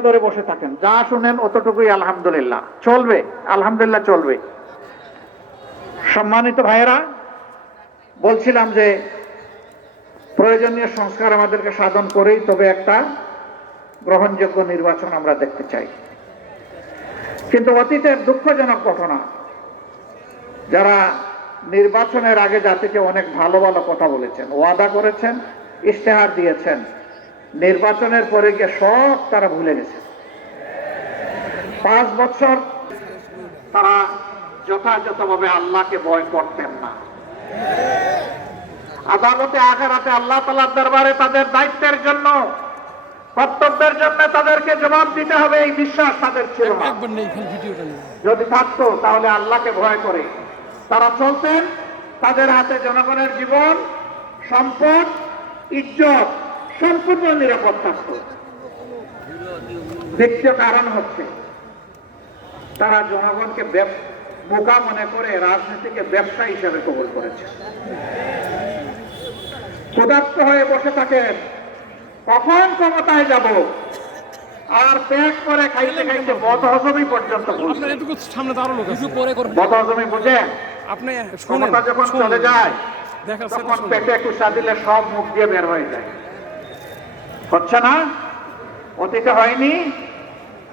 ধরে বসে থাকেন। যা শুনেন অতটুকুই আলহামদুলিল্লাহ। চলবে আলহামদুলিল্লাহ চলবে। সম্মানিত ভাইয়েরা, বলছিলাম যে প্রয়োজনীয় সংস্কার আমাদেরকে সাধন করেই তবে একটা গ্রহণযোগ্য নির্বাচন আমরা দেখতে চাই। কিন্তু অতীতের দুঃখজনক ঘটনা, যারা নির্বাচনের আগে জাতিকে অনেক ভালো ভালো কথা বলেছেন, ওয়াদা করেছেন, ইশতেহার দিয়েছেন নির্বাচনের পরে গিয়ে সব তারা ভুলে গেছে। পাঁচ বছর তারা যথাযথভাবে আল্লাহকে ভয় করতেন না। আদালতে আখেরাতে আল্লাহ তালার দরবারে তাদের দায়িত্বের জন্য কর্তব্যের জন্য তাদেরকে জবাব দিতে হবে এই বিশ্বাস তাদের ছিল না। যদি থাকতো তাহলে আল্লাহকে ভয় করে। তারা চলতেন তাদের হাতে জনগণের জীবন সম্পদ ইজ্জত সম্পূর্ণ নিরাপদ থাকত। দ্বিতীয় কারণ হচ্ছে তারা জনগণকে বোকা মনে করে রাজনীতিকে ব্যবসা হিসেবে কবুল করেছে। ক্ষুধার্ত হয়ে বসে থাকেন কখন ক্ষমতায় যাব? আর পেট করে খাইতে খাইতে বদ হজমি পর্যন্ত সামনে পরে করবেন বদ হজমি বুঝেন আপনি ক্ষমতা যখন। চলে যায় তখন। পেটে কুসা দিলে সব মুখ দিয়ে বের হয়ে যায়। হচ্ছে না? অতীতে হয়নি?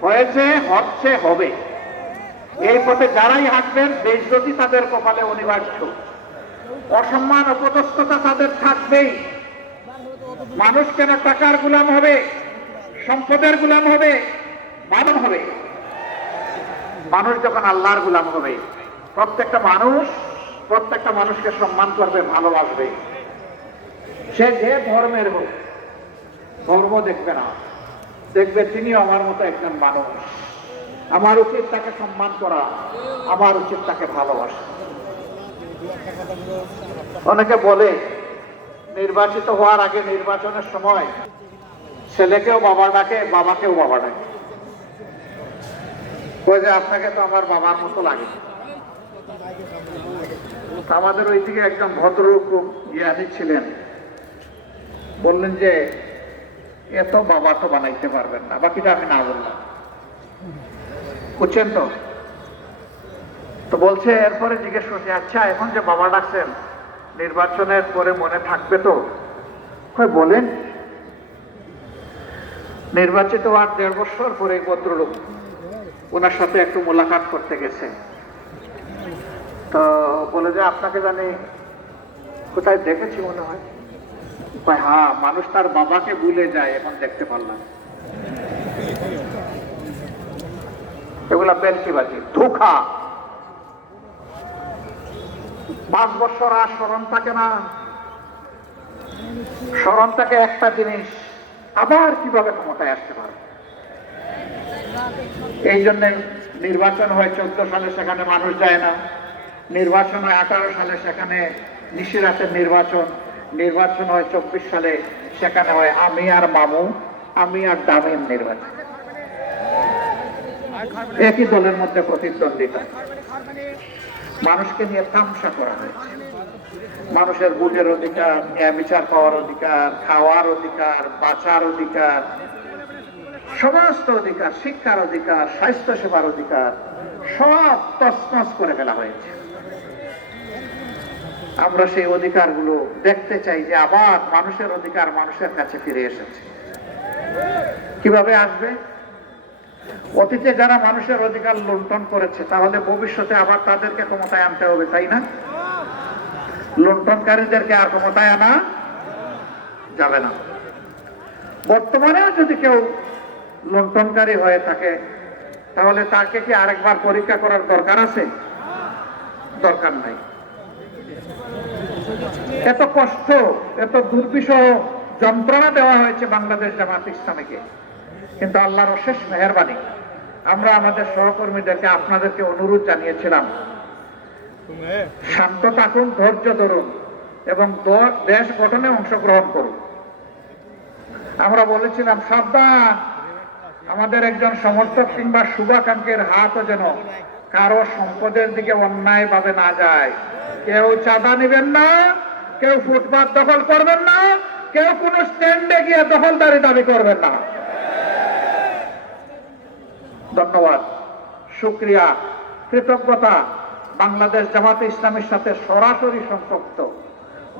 হয়েছে, হচ্ছে, হবে। এই পথে যারাই হাঁটবেন বেজতি তাদের কপালে অনিবার্য। অসম্মান অপদস্থতা তাদের থাকবেই। মানুষ কেন টাকার গুলাম হবে? সম্পদের গুলাম হবে? মানব হবে। মানুষ যখন আল্লাহর গুলাম হবে, প্রত্যেকটা মানুষ প্রত্যেকটা মানুষকে সম্মান করবে, ভালোবাসবে। সে যে ধর্মের হোক ধর্ম দেখবে না। দেখবে তিনিও আমার মতো একজন মানুষ। আমার উচিত তাকে সম্মান করা, আমার উচিত তাকে ভালোবাসা। অনেকে বলে, নির্বাচিত হওয়ার আগে নির্বাচনের সময় ছেলেকেও বাবা ডাকে, বাবাকেও বাবা ডাকে। ওই যে আপনাকে তো আমার বাবার মতো লাগে। আমাদের ওইদিকে একজন ভদ্রলোক জ্ঞানী ছিলেন। বললেন যে এত বাবা তো বানাইতে পারবেন না, বাকিটা আমি না বললাম। বুঝছেন তো? তো বলছে, এরপরে জিজ্ঞেস করছে আচ্ছা এখন যে বাবা ডাকছেন, নির্বাচনের পরে মনে থাকবে তো? বলেন। নির্বাচিত হওয়ার দেড় বছর পরে ভদ্রলোক ওনার সাথে একটু মোলাকাত করতে গেছে। তো বলে যে, আপনাকে জানি কোথায় দেখেছি মনে হয়। হ্যাঁ মানুষ তার বাবাকে ভুলে যায়, এখন দেখতে পারলাম। এগুলা বেলকিবাজি ধোখা পাঁচ বছর আর স্মরণ থাকে না। স্মরণ থাকে একটা জিনিস, আবার কীভাবে ক্ষমতায় আসতে পারবে এই জন্য নির্বাচন হয় চোদ্দ সালে, সেখানে মানুষ যায় না। নির্বাচন হয় আঠারো সালে, সেখানে নিশিরাতের নির্বাচন। নির্বাচন হয় চব্বিশ সালে, সেখানে হয় আমি আর মামু, আমি আর দামের নির্বাচন। একই দলের মধ্যে প্রতিদ্বন্দ্বিতা। মানুষকে নিয়ে তামসা করা হয়েছে। মানুষের বুঝের অধিকার, ন্যায় বিচার পাওয়ার অধিকার, খাওয়ার অধিকার, বাঁচার অধিকার, সমস্ত অধিকার, শিক্ষার অধিকার স্বাস্থ্য সেবার অধিকার, সব তসমস করে ফেলা হয়েছে। আমরা সেই অধিকারগুলো দেখতে চাই যে আবার মানুষের অধিকার মানুষের কাছে ফিরে এসেছে। কীভাবে আসবে? অতীতে যারা মানুষের অধিকার লুণ্ঠন করেছে, তাহলে ভবিষ্যতে আবার তাদেরকে ক্ষমতায় আনতে হবে, তাই না? লুণ্ঠনকারীদেরকে আর ক্ষমতায় আনা যাবে না। বর্তমানেও যদি কেউ লুণ্ঠনকারী হয়ে থাকে, তাহলে তাকে কি আরেকবার পরীক্ষা করার দরকার আছে? দরকার নাই। এত কষ্ট, এত দুর্বিষহ যন্ত্রণা দেওয়া হয়েছে বাংলাদেশ জামাত ইসলামীকে। কিন্তু আল্লাহর অশেষ মেহরবানি। আমরা আমাদের সহকর্মীদেরকে আপনাদেরকে অনুরোধ জানিয়েছিলাম, শান্ত থাকুন, ধৈর্য ধরুন এবং দেশ গঠনে অংশগ্রহণ করুন। আমরা বলেছিলাম, সাবধান। আমাদের একজন সমর্থক কিংবা শুভাকাঙ্ক্ষের হাতও যেন কারও সম্পদের দিকে অন্যায় ভাবে না যায়। কেউ চাঁদা নেবেন না। কেউ ফুটপাত দখল করবেন না, কেউ কোনো স্ট্যান্ডে গিয়ে দখলদারি দাবি করবেন না। ধন্যবাদ। শুক্রিয়া। কৃতজ্ঞতা। বাংলাদেশ জামাতে ইসলামের সাথে সরাসরি সম্পৃক্ত।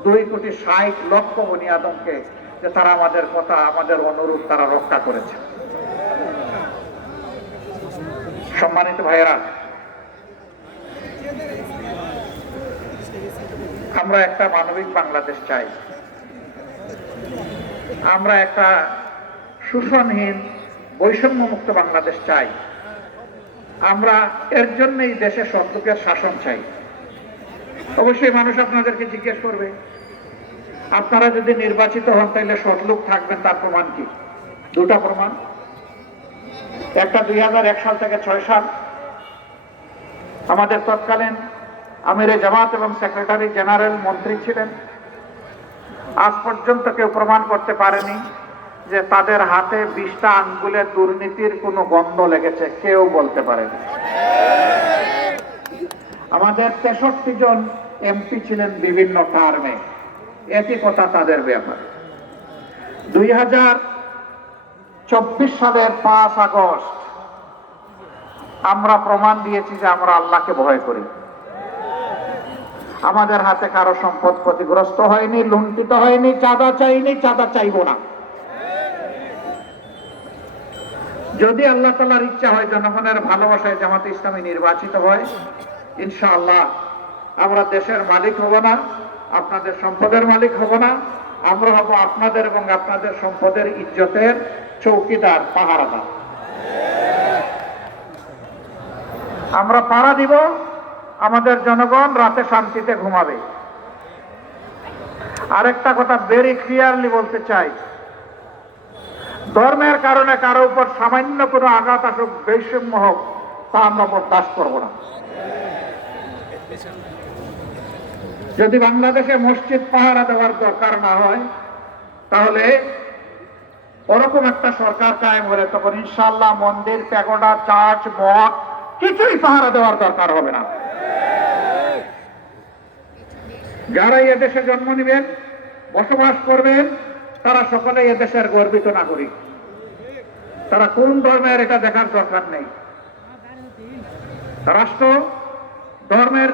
দুই কোটি ষাট লক্ষ বনিয়াদমকে যে তারা আমাদের কথা, আমাদের অনুরোধ তারা রক্ষা করেছে। সম্মানিত ভাইয়েরা আমরা একটা মানবিক বাংলাদেশ চাই। আমরা একটা শোষণহীন, বৈষম্যমুক্ত বাংলাদেশ চাই। আমরা এর জন্যই দেশে সত্যকের শাসন চাই। অবশ্যই মানুষ আপনাদেরকে জিজ্ঞেস করবে, আপনারা যদি নির্বাচিত হন তাহলে সৎলোক থাকবেন, তার প্রমাণ কি? দুটা প্রমাণ। একটা দুই হাজার এক সাল থেকে ছয় সাল। আমাদের তৎকালীন আমিরে জামাত এবং সেক্রেটারি জেনারেল মন্ত্রী ছিলেন। আজ পর্যন্ত কেউ প্রমাণ করতে পারেনি যে তাদের হাতে বিশটা আঙ্গুলে দুর্নীতির কোনো গন্ধ লেগেছে, কেউ বলতে পারেনি। আমাদের তেষট্টি জন এমপি ছিলেন বিভিন্ন টার্মে একই কথা তাদের ব্যাপার। দুই হাজার চব্বিশ সালের পাঁচ আগস্ট আমরা প্রমাণ দিয়েছি যে আমরা আল্লাহকে ভয় করি। আমাদের হাতে কারও সম্পদ ক্ষতিগ্রস্ত হয়নি, লুণ্ঠিত হয়নি, চাঁদা চাইনি, চাঁদা চাইব না। যদি আল্লাহ তালার ইচ্ছা হয়, জনগণের ভালোবাসায় জামাতে ইসলামী নির্বাচিত হয়, ইনশাআল্লাহ আমরা দেশের মালিক হব না, আপনাদের সম্পদের মালিক হব না, আমরা হব আপনাদের এবং আপনাদের সম্পদের ইজ্জতের চৌকিদার, পাহারাদার। আমরা পাড়া দিব আমাদের জনগণ রাতে শান্তিতে ঘুমাবে। আরেকটা কথা ভেরি ক্লিয়ারলি বলতে চাই। ধর্মের কারণে কারও উপর সামান্য কোনো আঘাত আসুক, বৈষম্য হোক, তা আমরা বরদাস্ত করব না। যদি বাংলাদেশে মসজিদ পাহারা দেওয়ার দরকার না হয়, তাহলে ওরকম একটা সরকার কায়েম হলে তখন ইনশাল্লাহ মন্দির, প্যাগোডা, চার্চ, মঠ কিছুই পাহারা দেওয়ার দরকার হবে না। যারা এদেশে জন্ম নেবেন, বসবাস করবেন, তারা সকলে এদেশের গর্বিত নাগরিক। তারা কোন ধর্মের এটা দেখার দরকার নেই। রাষ্ট্র ধর্মের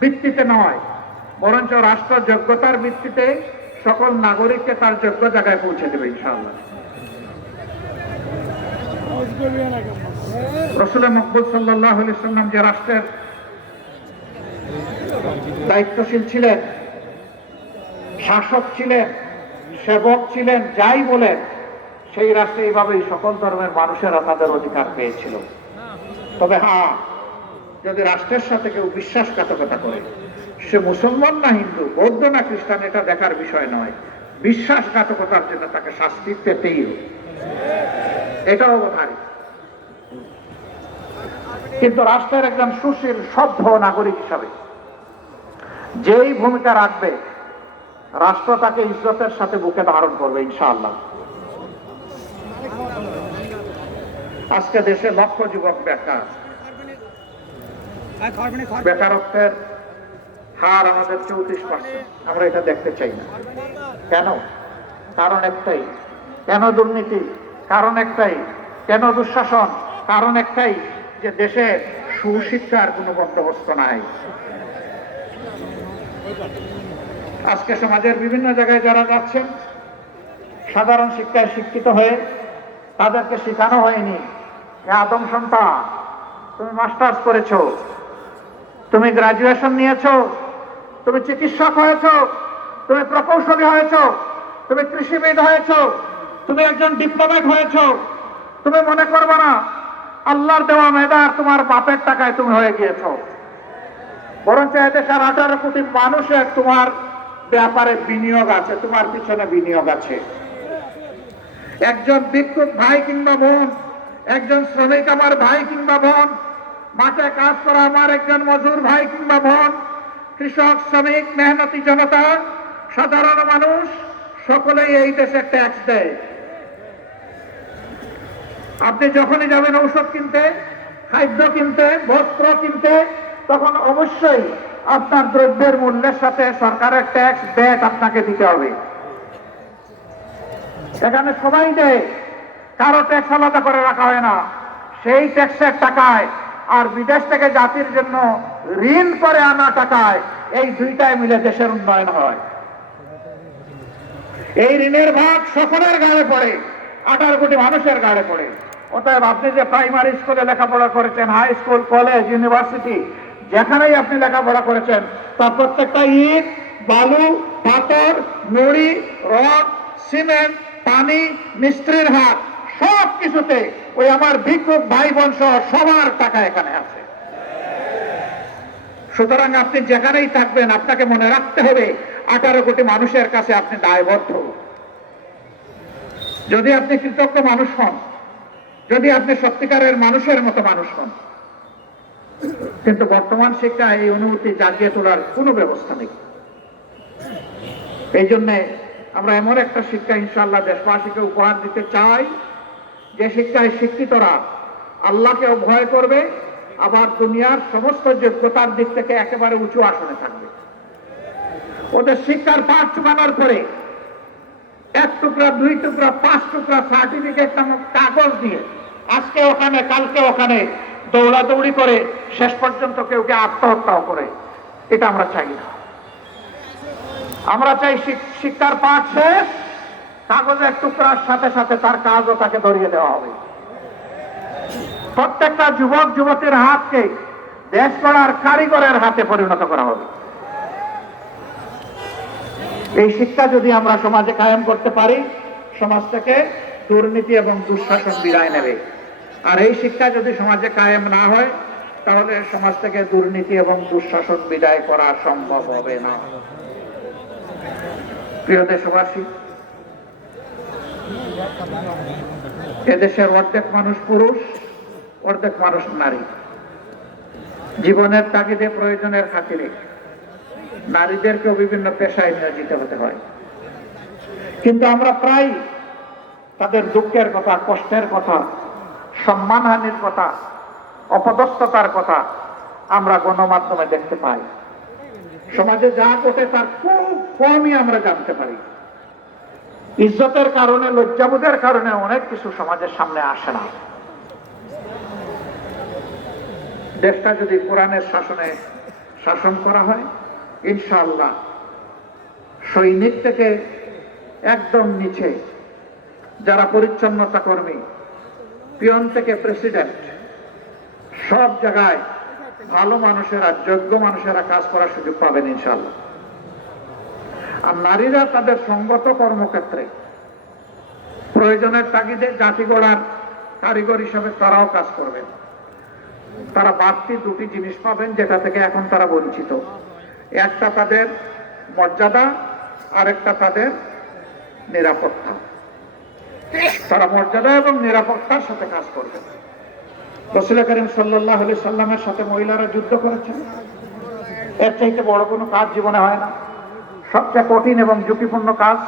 ভিত্তিতে নয়, বরঞ্চ রাষ্ট্র যোগ্যতার ভিত্তিতে সকল নাগরিককে তার যোগ্য জায়গায় পৌঁছে দেবে, ইনশাআল্লাহ। রসুল মকবুল সাল্লাহ সাল্লাম যে রাষ্ট্রের দায়িত্বশীল ছিলেন, শাসক ছিলেন, সেবক ছিলেন, যাই বলেন, সেই রাষ্ট্রে এইভাবেই সকল ধর্মের মানুষেরা তাদের অধিকার পেয়েছিল। তবে হ্যাঁ যদি রাষ্ট্রের সাথে কেউ বিশ্বাসঘাতকতা করে, সে মুসলমান না হিন্দু, বৌদ্ধ না খ্রিস্টান, এটা দেখার বিষয় নয়। বিশ্বাসঘাতকতার জন্য তাকে শাস্তি পেতেই এটাও অবধারিত কিন্তু রাষ্ট্রের একজন সুশীল, সভ্য নাগরিক হিসাবে যেই ভূমিকা রাখবে, রাষ্ট্র তাকে ইজ্জতের সাথে বুকে ধারণ করবে, ইনশাআল্লাহ। আজকে দেশে লক্ষ যুবক বেকার। বেকারত্বের হার আমাদের চৌত্রিশ পার্সেন্ট। আমরা এটা দেখতে চাই না। কেন? কারণ একটাই। কেন দুর্নীতি? কারণ একটাই। কেন দুঃশাসন? কারণ একটাই যে দেশে সুশিক্ষার কোনো বন্দোবস্ত নাই। আজকে সমাজের বিভিন্ন জায়গায় যারা যাচ্ছেন, সাধারণ শিক্ষায় শিক্ষিত হয়ে তাদেরকে শেখানো হয়নি। আদম সন্তান, তুমি মাস্টার্স করেছ, তুমি গ্রাজুয়েশন নিয়েছো, তুমি চিকিৎসক হয়েছ, তুমি প্রকৌশলী হয়েছো, তুমি কৃষিবিদ হয়েছো, তুমি একজন ডিপ্লোমেট হয়েছো, তুমি মনে করবে না, আল্লাহর দেওয়া মেধার তোমার বাপের টাকায় তুমি হয়ে গিয়েছো। বরঞ্চ এদেশের আঠারো কোটি মানুষের তোমার ব্যাপারে বিনিয়োগ আছে, তোমার পিছনে বিনিয়োগ আছে। একজন বিক্ষুব ভাই কিংবা বোন, একজন শ্রমিক আমার ভাই কিংবা বোন, মাঠে কাজ করা আমার একজন মজুর ভাই কিংবা বোন, কৃষক, শ্রমিক, মেহনতি জনতা, সাধারণ মানুষ, সকলেই এই দেশে ট্যাক্স দেয়। আপনি যখনই যাবেন ঔষধ কিনতে, খাদ্য কিনতে, বস্ত্র কিনতে তখন অবশ্যই আপনার দ্রব্যের মূল্যের সাথে সরকারের ট্যাক্স ব্যাট আপনাকে দিতে হবে। এখানে সবাই দেয় কারও ট্যাক্স আলাদা করে রাখা হয় না, সেই ট্যাক্সের টাকায় আর বিদেশ থেকে জাতির জন্য ঋণ করে আনা টাকায় এই দুইটাই মিলে দেশের উন্নয়ন হয়। এই ঋণের ভাগ সকলের গাড়ে পড়ে, আঠারো কোটি মানুষের গাড়ে পড়ে। অতএব আপনি যে প্রাইমারি স্কুলে লেখাপড়া করেছেন হাই স্কুল কলেজ ইউনিভার্সিটি যেখানেই আপনি লেখাপড়া করেছেন, তার প্রত্যেকটা ইট, বালু, পাথর নুড়ি রড, সিমেন্ট, পানি, মিস্ত্রির হাত, সব কিছুতে ওই আমার ভিক্ষুক ভাই বোন সহ সবার টাকা এখানে আছে। সুতরাং আপনি যেখানেই থাকবেন, আপনাকে মনে রাখতে হবে, আঠারো কোটি মানুষের কাছে আপনি দায়বদ্ধ। যদি আপনি কৃতজ্ঞ মানুষ হন, যদি আপনি সত্যিকারের মানুষের মতো মানুষ হন কিন্তু বর্তমান শিক্ষা এই অনুভূতি জাগিয়ে তোলার কোনো ব্যবস্থা নেই। এই জন্যে আমরা এমন একটা শিক্ষা ইনশাল্লাহ দেশবাসীকে উপহার দিতে চাই, যে শিক্ষায় শিক্ষিতরা আল্লাহকেও ভয় করবে, আবার দুনিয়ার সমস্ত যোগ্যতার দিক থেকে একেবারে উঁচু আসনে থাকবে। ওদের শিক্ষার পাঠ চুকানোর পরে এক টুকরা, দুই টুকরা, পাঁচ টুকরা সার্টিফিকেট কাগজ দিয়ে আজকে ওখানে, কালকে ওখানে দৌড়াদৌড়ি করে শেষ পর্যন্ত কেউ কে আত্মহত্যাও করে। এটা আমরা চাই না। আমরা চাই শিক্ষার পাঠ শেষ, কাগজের টুকরার সাথে সাথে তার কাজও তাকে ধরিয়ে দেওয়া হবে। প্রত্যেকটা যুবক, যুবতীর হাতকে দেশ করার কারিগরের হাতে পরিণত করা হবে। এই শিক্ষা যদি আমরা সমাজে কায়েম করতে পারি সমাজ থেকে দুর্নীতি এবং দুঃশাসন বিদায় নেবে। আর এই শিক্ষা যদি সমাজে কায়েম না হয়, তাহলে সমাজ থেকে দুর্নীতি এবং দুঃশাসন বিদায় করা সম্ভব হবে না। প্রিয় দেশবাসী, এদেশের অর্ধেক মানুষ পুরুষ, অর্ধেক মানুষ নারী। জীবনের তাগিদে প্রয়োজনের খাতিরে নারীদেরকেও বিভিন্ন পেশায় নিয়োজিত হতে হয়। কিন্তু আমরা প্রায় তাদের দুঃখের কথা, কষ্টের কথা সম্মানহানির কথা, অপদস্থতার কথা আমরা গণমাধ্যমে দেখতে পাই। সমাজে যা ঘটে তার খুব কমই আমরা জানতে পারি। ইজ্জতের কারণে, লজ্জাবোধের কারণে অনেক কিছু সমাজের সামনে আসে না। দেশটা যদি কোরআনের শাসনে শাসন করা হয়, ইনশাআল্লাহ সৈনিক থেকে একদম নিচে যারা পরিচ্ছন্নতা কর্মী পিয়ন থেকে প্রেসিডেন্ট সব জায়গায় ভালো মানুষেরা, যোগ্য মানুষেরা কাজ করার সুযোগ পাবেন ইনশাআল্লাহ। আর নারীরা তাদের সঙ্গত কর্মক্ষেত্রে প্রয়োজনের তাগিদে জাতি গড়ার কারিগর হিসাবে তারাও কাজ করবেন। তারা বাড়তি দুটি জিনিস পাবেন যেটা থেকে এখন তারা বঞ্চিত। একটা তাদের মর্যাদা, আরেকটা তাদের নিরাপত্তা। তারা মর্যাদা এবং নিরাপত্তার সাথে কাজ করবে। রসুল করিম সাল্লাহ সাল্লামের সাথে মহিলারা যুদ্ধ করেছেন। এর চাইতে বড় কোনো কাজ জীবনে হয় না। সবচেয়ে কঠিন এবং ঝুঁকিপূর্ণ কাজ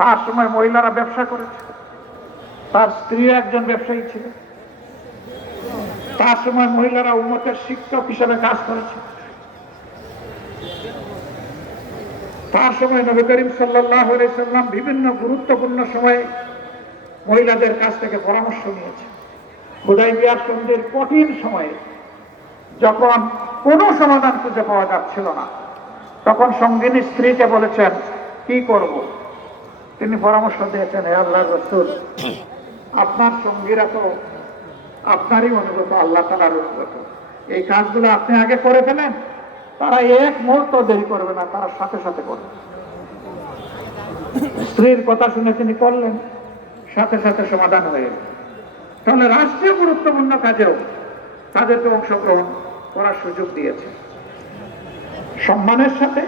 তার সময় মহিলারা ব্যবসা করেছে। তার স্ত্রী একজন ব্যবসায়ী ছিল। তার সময় মহিলারা উন্মতের শিক্ষক হিসেবে কাজ করেছে। তার সময় নবী করিম সাল্লাহ সাল্লাম বিভিন্ন গুরুত্বপূর্ণ সময়ে মহিলাদের কাছ থেকে পরামর্শ নিয়েছে। হুদাই বিয়ার সন্ধির কঠিন সময়ে যখন কোনো সমাধান খুঁজে পাওয়া যাচ্ছিল না, তখন সঙ্গিনী স্ত্রীকে বলেছেন, কি করব? তিনি পরামর্শ দিয়েছেন, হে আল্লাহ রসুল, আপনার সঙ্গীরা তো আপনারই অনুগত, আল্লাহ তালার অনুগত। এই কাজগুলো আপনি আগে করে ফেলেন, তারা এক মুহূর্ত দেরি করবে না, তারা সাথে সাথে করবে। স্ত্রীর কথা শুনে তিনি করলেন। সাথে সাথে সমাধান হয়ে তাহলে রাষ্ট্রীয় গুরুত্বপূর্ণ কাজেও তাদেরকে অংশগ্রহণ করার সুযোগ দিয়েছে। সম্মানের সাথে